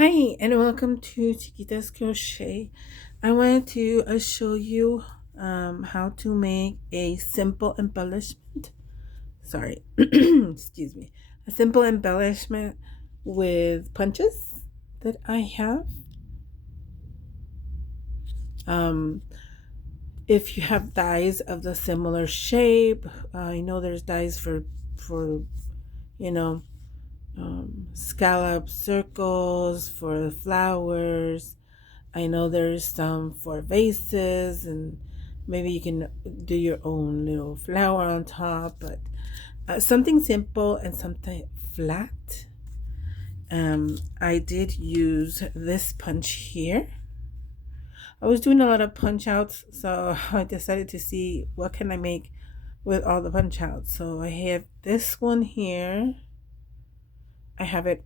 Hi, and welcome to Chiquita's Crochet. I wanted to show you how to make a simple embellishment. Sorry, excuse me. A simple embellishment with punches that I have. Um, if you have dies of the similar shape, I know there's dies for you know scallop circles for flowers. I know there's some for vases, and maybe you can do your own little flower on top, but something simple and something flat. I did use this punch here. I was doing a lot of punch outs, so I decided to see what can I make with all the punch outs. So I have this one here. I have it,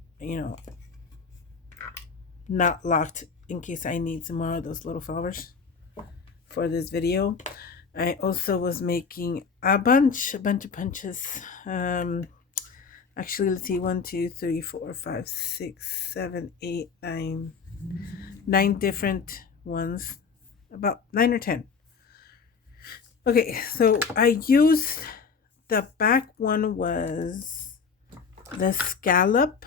not locked in case I need some more of those little flowers for this video. I also was making a bunch of punches. Actually, let's see, 1, 2, 3, 4, 5, 6, 7, 8, 9 9 different ones, about 9 or 10. Okay, so I used the back one was the scallop.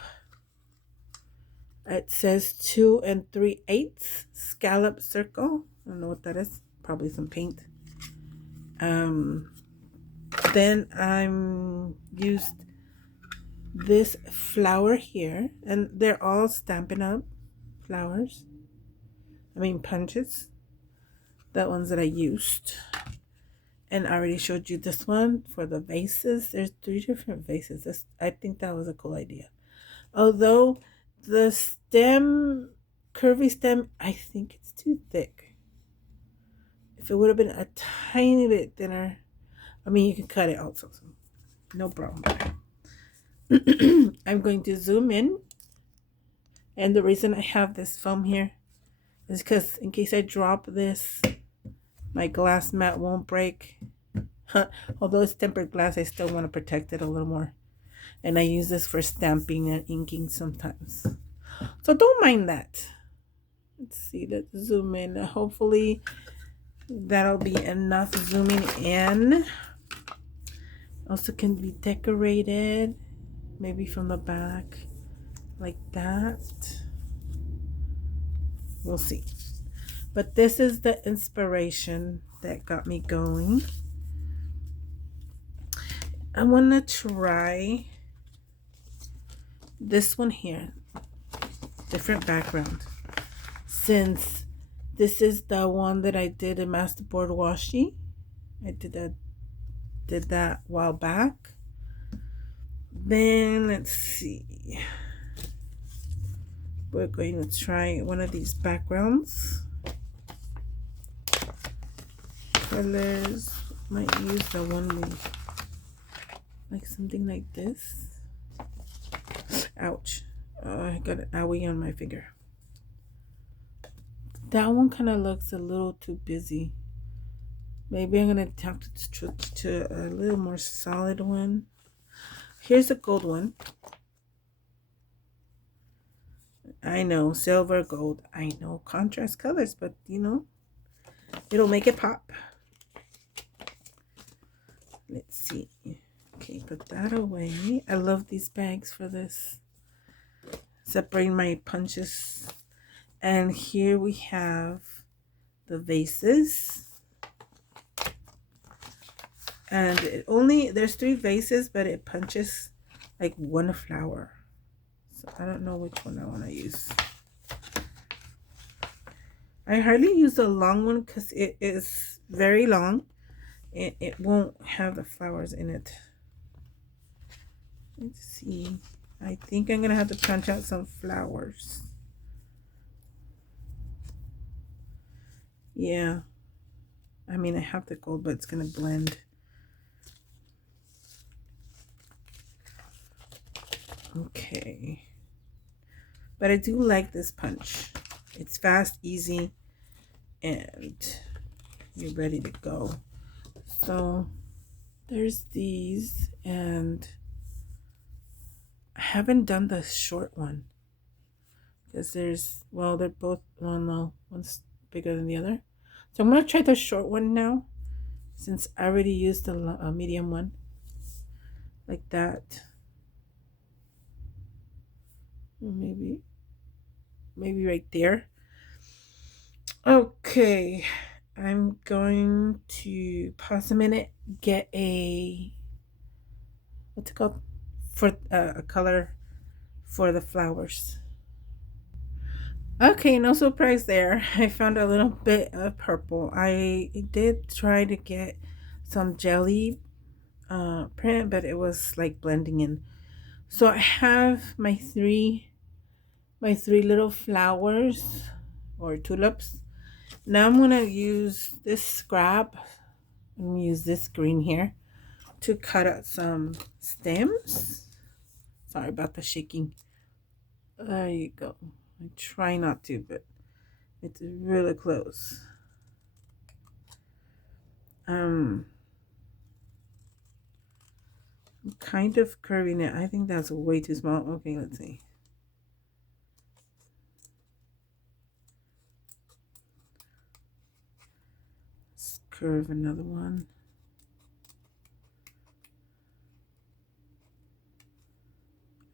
It says 2 3/8 scallop circle. I don't know what that is. Probably some paint. Um, then I'm used this flower here, and they're all Stampin' Up flowers. I mean punches. The ones that I used. And I already showed you this one for the vases. There's 3 different vases. I think that was a cool idea. Although the stem, curvy stem, I think it's too thick. If it would have been a tiny bit thinner, I mean, you can cut it also. So no problem. I'm going to zoom in. And the reason I have this foam here is because in case I drop this, my glass mat won't break. Although it's tempered glass, I still want to protect it a little more. And I use this for stamping and inking sometimes. So don't mind that. Let's see, let's zoom in. Hopefully that'll be enough zooming in. Also can be decorated, maybe from the back, like that. We'll see. But this is the inspiration that got me going. I want to try this one here, different background. Since this is the one that I did in Masterboard Washi, I did that a while back. Then let's see. We're going to try one of these backgrounds. Colors. Might use the one like something like this. Ouch. I got an owie on my finger. That one kind of looks a little too busy. Maybe I'm going to have to switch to a little more solid one. Here's a gold one. I know, silver, gold. I know, contrast colors, but it'll make it pop. Let's see. Okay, put that away. I love these bags for this. Separating my punches. And here we have the vases. And there's 3 vases, but it punches like one flower. So I don't know which one I want to use. I hardly use the long one because it is very long. It won't have the flowers in it. Let's see. I think I'm going to have to punch out some flowers. Yeah. I mean, I have the gold, but it's going to blend. Okay. But I do like this punch. It's fast, easy, and you're ready to go. So there's these, and I haven't done the short one because there's, well, they're both, well, no, one's bigger than the other. So I'm going to try the short one now since I already used a medium one like that. Maybe right there. Okay, I'm going to pause a minute, get a, what's it called, for a color for the flowers. Okay, no surprise there. I found a little bit of purple. I did try to get some jelly print, but it was like blending in. So I have my three little flowers or tulips. Now I'm gonna use this scrap. I'm gonna use this green here to cut out some stems. Sorry about the shaking. There you go. I try not to, but it's really close. I'm kind of curving it. I think that's way too small. Okay, let's see. Let's curve another one.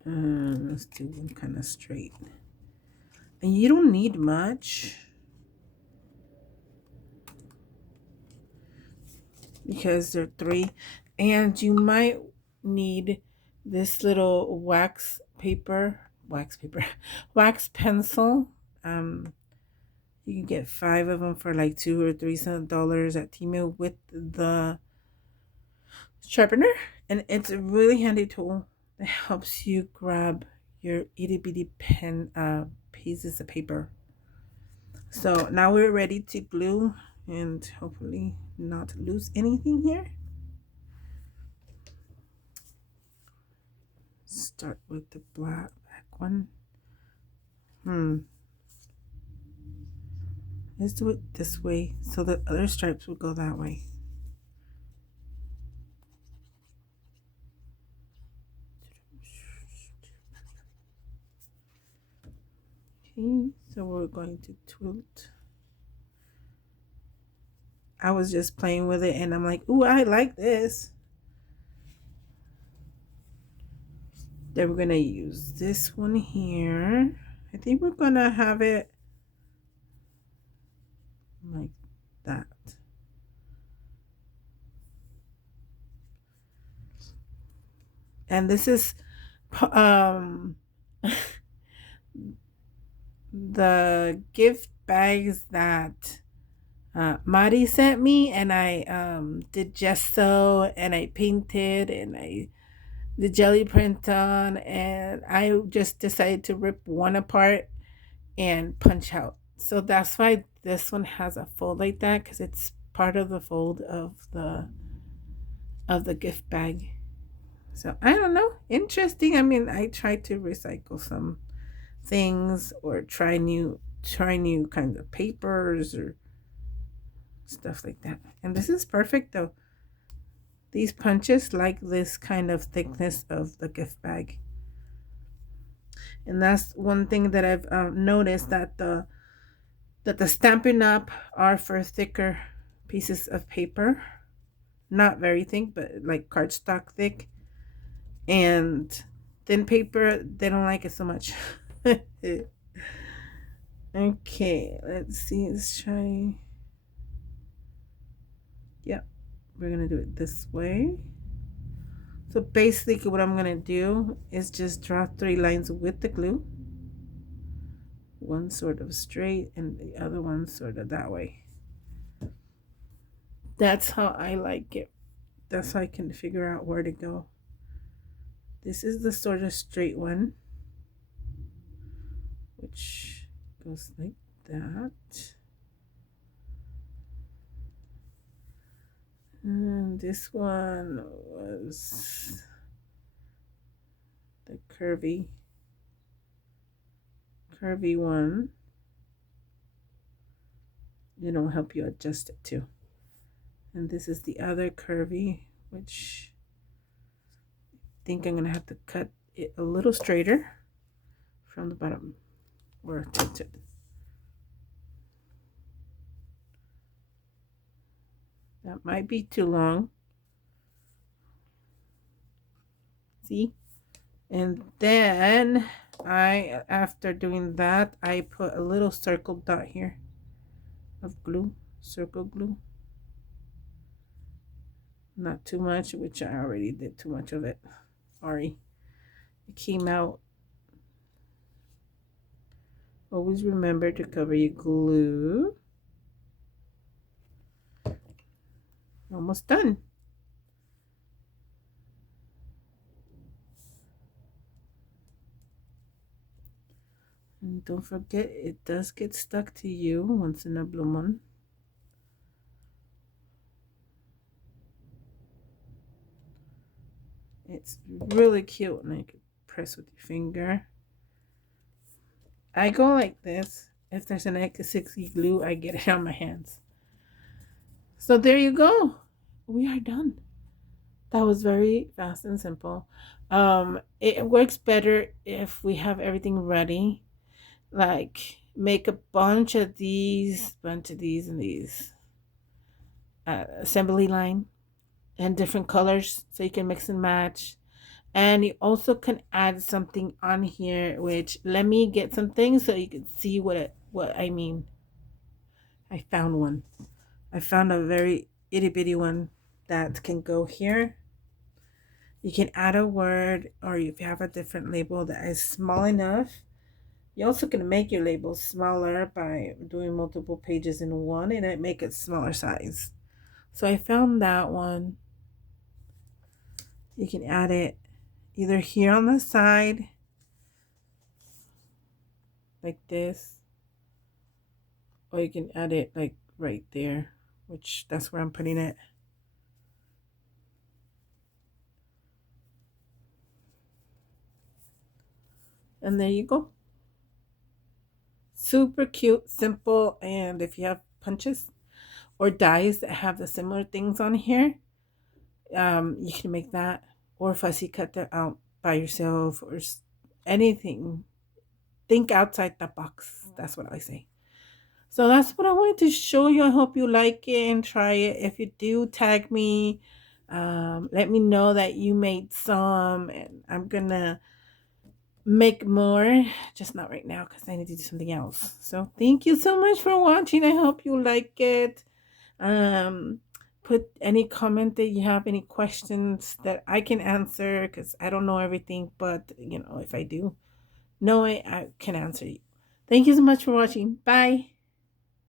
Let's do one kind of straight. And you don't need much because they're three. And you might need this little wax pencil. You can get 5 of them for like $2 or $3 at Temu with the sharpener, and it's a really handy tool that helps you grab your itty bitty pen pieces of paper. So now we're ready to glue and hopefully not lose anything here. Start with the black one. Let's do it this way so the other stripes will go that way. Okay, so we're going to tilt. I was just playing with it and I'm like, ooh, I like this. Then we're gonna use this one here. I think we're gonna have it like that. And this is the gift bags that Mari sent me, and I did gesso and I painted and I the jelly print on, and I just decided to rip one apart and punch out. So that's why this one has a fold like that, because it's part of the fold of the gift bag. So I don't know. Interesting. I mean, I try to recycle some things or try new kinds of papers or stuff like that. And this is perfect though. These punches like this kind of thickness of the gift bag. And that's one thing that I've noticed, that the Stampin' Up are for thicker pieces of paper, not very thick, but like cardstock thick. And thin paper, they don't like it so much. Okay, let's see. Let's try. Yep, we're gonna do it this way. So basically what I'm gonna do is just draw 3 lines with the glue. One sort of straight and the other one sort of that way. That's how I like it. That's how I can figure out where to go. This is the sort of straight one, which goes like that. And this one was the curvy one. It'll help you adjust it too. And this is the other curvy, which I think I'm gonna have to cut it a little straighter from the bottom. or tinted. That might be too long. See? And then after doing that, I put a little circle dot here of glue, circle glue. Not too much, which I already did too much of it. Sorry. It came out. Always remember to cover your glue. Almost done. And don't forget, it does get stuck to you once in a blue moon. It's really cute, and I can press with your finger. I go like this. If there's an X60 glue, I get it on my hands. So there you go. We are done. That was very fast and simple. It works better if we have everything ready. Like make a bunch of these, and these assembly line and different colors so you can mix and match. And you also can add something on here, which let me get something so you can see what I mean. I found one. I found a very itty bitty one that can go here. You can add a word, or if you have a different label that is small enough, you also can make your label smaller by doing multiple pages in one, and it make it smaller size. So I found that one. You can add it either here on the side, like this, or you can add it like right there, which that's where I'm putting it. And there you go. Super cute, simple, and if you have punches or dies that have the similar things on here, you can make that, or fussy cut that out by yourself, or anything. Think outside the box. That's what I say. So that's what I wanted to show you. I hope you like it and try it. If you do, tag me. Let me know that you made some, and I'm gonna make more, just not right now because I need to do something else. So thank you so much for watching. I hope you like it. Um, put any comment that you have, any questions that I can answer, because I don't know everything, but if I do know it, I can answer you. Thank you so much for watching. Bye.